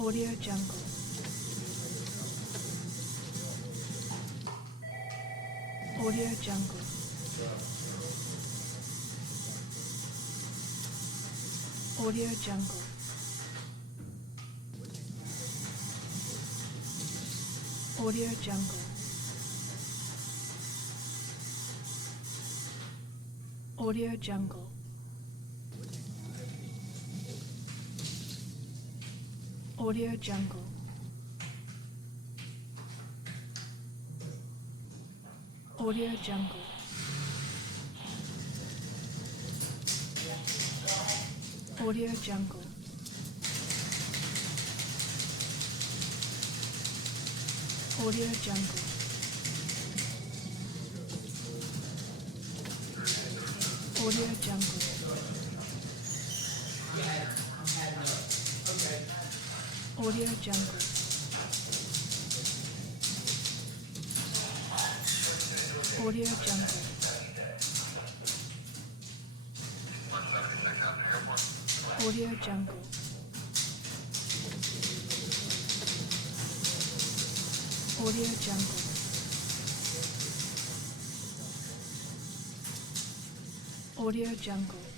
Audio Jungle. Audio Jungle. Audio Jungle. Audio Jungle. Audio Jungle. Audio Jungle. Audio Jungle. Audio Jungle. Audio Jungle. Audio Jungle. Audio Jungle. Audio Jungle. Audio Jungle. Audio Jungle. Audio Jungle.